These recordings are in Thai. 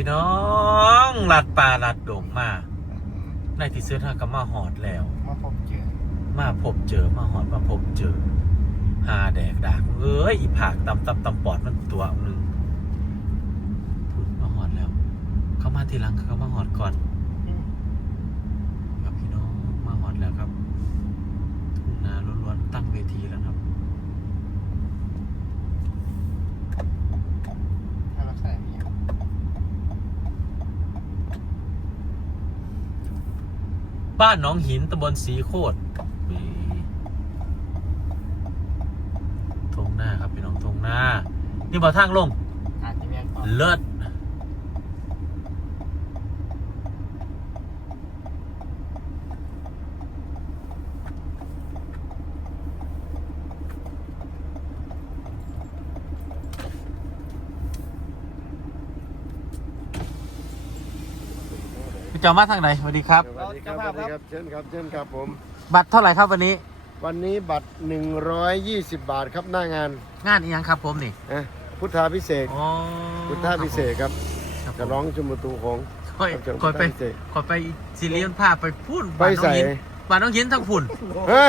พี่น้องลัดป่าลัดดงมาในที่สุดเราก็มาหอดแล้ว มาพบเจอ มาพบเจอมาหอดมาพบเจอ หาแดกดากเอ้ยอีผากตำตำตำปอดมันตัวหนึ่งพูดมาหอดแล้ว เขามาทีหลังเขามาหอดก่อน ครับพี่น้องมาหอดแล้วครับทุ่งนาล้วนๆตั้งเวทีแล้วครับ ถ้าเราใส่เนี่ย บ้านหนองหินตำบลสีโคตรนี่ทงหน้าครับพี่น้องทงหน้า นี่บ่อทางลงอาจจะแม่นก่อนเลิศ พี่เจ้ามาทางไหนสวัสดีครับ สวัสดีครับสวัสดีครับเชิญครับเชิญครับผม บัตรเท่าไหร่ครับวันนี้ วันนี้บัตร 120 บาทครับหน้างานงานอีกยังครับผมนี่นะพุทธาพิเศษกอ๋อพุทธาพิเศษกครับครับผมจะร้องชุมประตูของ ค่อยครับค่อยไปพุทธาพิเศษกขอไปซีเรียนภาพไปพูดไปใส่ บ้านน้องหินบ้านน้องหินทั้งพุ่นฮะ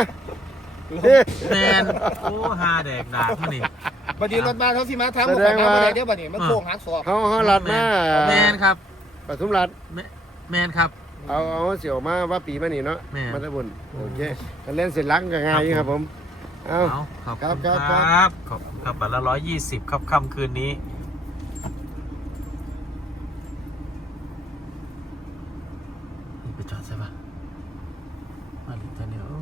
เฮ้แมนโอ้ฮาแดกดากมานี่ บัดนี้รถมาเขาสิมาทำแสดงว่า บ่ได้เดี๋ยวบัดนี้มันโค้งหักศอกเขาเขาลัดมาแมนครับปทุมรัฐแม แมนครับ เอาเอาเสี่ยวมาว่าปีมานี่เนาะแม่ มาตะบุญโอเคกันเล่นเสร็จลักกันง่ายครับผมเอา เอาขอบครับคุณครับครับ ขอบคุณครับบัตรละร้อยยี่สิบครับค่ำคืนนี้ นี่ไปจอดใช่ปะมาลิตาเนี่ยโอ้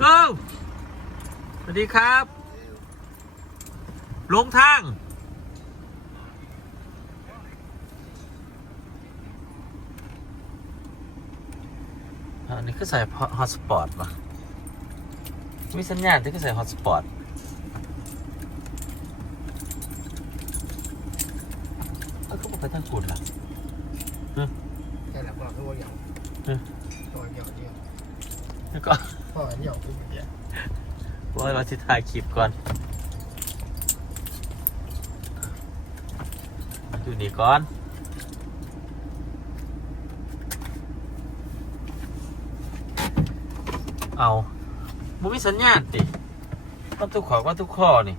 โอ้สวัสดีครับ ลงทาง อันนี้คือใส่ฮอตสปอร์ตป่ะมีสัญญาณที่คือใส่ฮอตสปอร์ตเอ้าก็บอกไปทางกุดล่ะแค่หลักว่าคือว่าอย่างเออตัวเดียวเดียวแล้วก็พ่อเดียวคือเดียวว่าเราจะถ่ายคลิปก่อน อยู่นี่ก่อนเอาบุมีสัญญาณติมันทุกข้อว่าทุกข้อนี่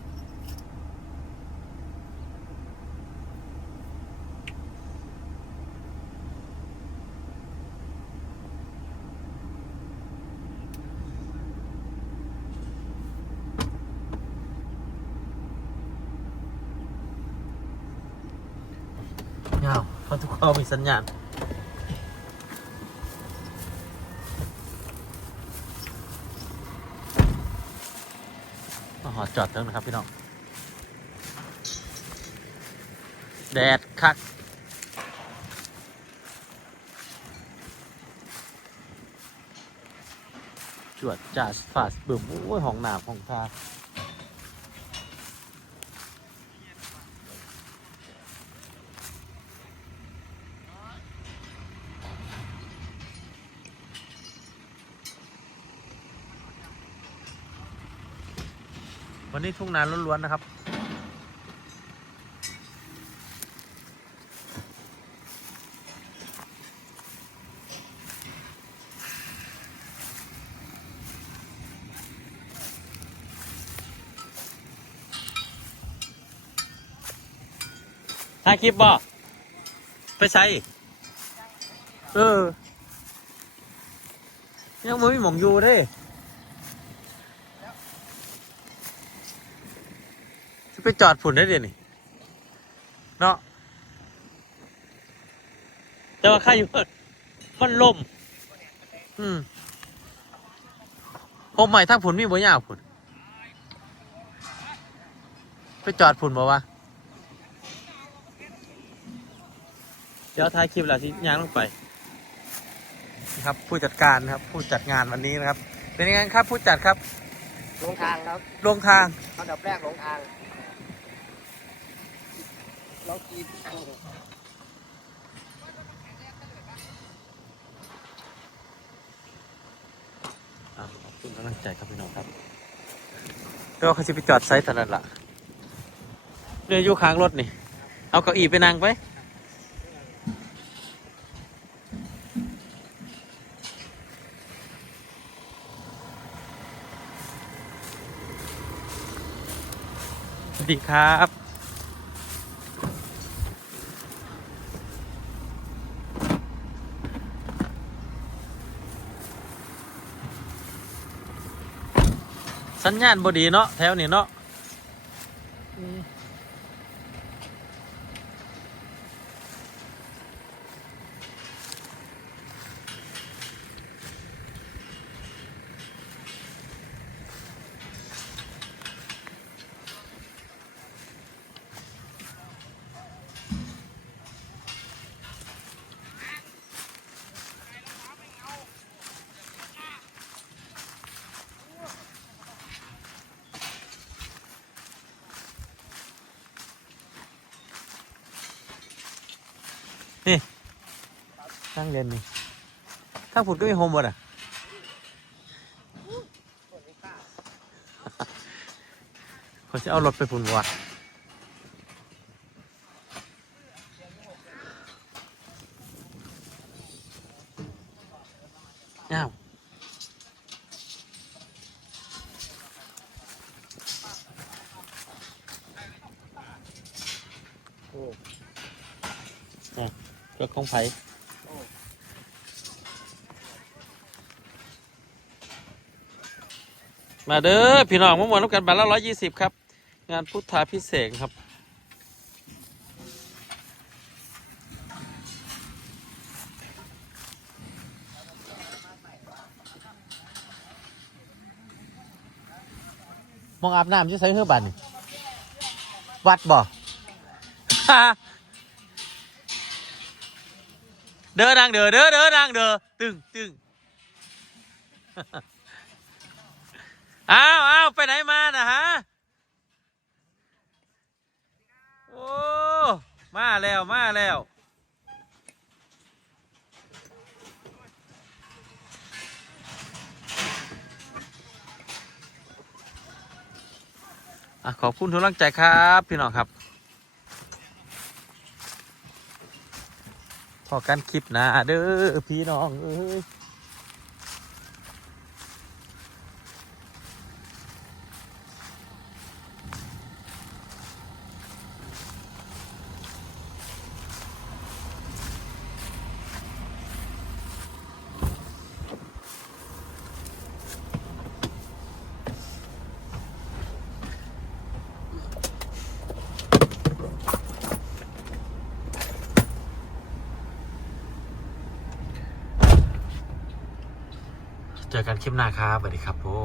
เงาเพราะทุกข้อมีสัญญาณหอจอดเติมนะครับพี่น้อง แดดคักจวดจ่าสฟาสบึ้มโอ้ยห้องน้ำห้องท่า วันนี้ทุ่งนาล้วนๆนะครับ ถ่ายคลิปบ่ไปใส่เออ ยังไม่มีหมองอยู่เด้ จะ ไปจอดผุนได้เดี๋ยวนี้เนาะแต่ว่าข้าอยู่มันมันล่ม อืมผมใหม่ทางผุนมีบ่ยาวผุนไปจอดผุนบ่วะเดี๋ยวท้ายคลิปแล้วที่ย่างลงไปนะครับ ผู้จัดการนะครับ ผู้จัดงานวันนี้นะครับ เป็นยังไงครับผู้จัดครับ ลงทางครับลงทางอันดับแรกลงทาง เรากินอะขอบคุณกำลังใจครับพี่น้องครับเดี๋ยวเขาจะไปจอดไซส์ถนัดละเนี่ยอยู่ข้างรถนี่ เอาเก้าอี้ไปนั่งไปสวัสดีครับ สัญญาณบดีเนาะแถวนี้เนาะ ตั้งเรียนนี่ทั้งผุดก็มีโฮมบดอะเขาจะเอารถไปพุ่นวัดอ้าวโอ้รถของไผ มาเด้อพี่น้องมาหมดแล้วกันบัตรละร้อยยี่สิบครับ งานพุทธาพิเศษกครับ มองอาบน้ำอยี่ใส่เฮือบันนี่วัดบ่ฮะเด้อนางเด้อเด้อเด้อนางเด้อตึงตึง อ้าวอ้าวไปไหนมานะฮะ โอ้ มาแล้วมาแล้ว อะ ขอบคุณทุกกำลังใจครับ พี่น้องครับ พอกันคลิปหนะเด้อพี่น้องเอ้ย คลิปหน้าครับสวัสดีครับผม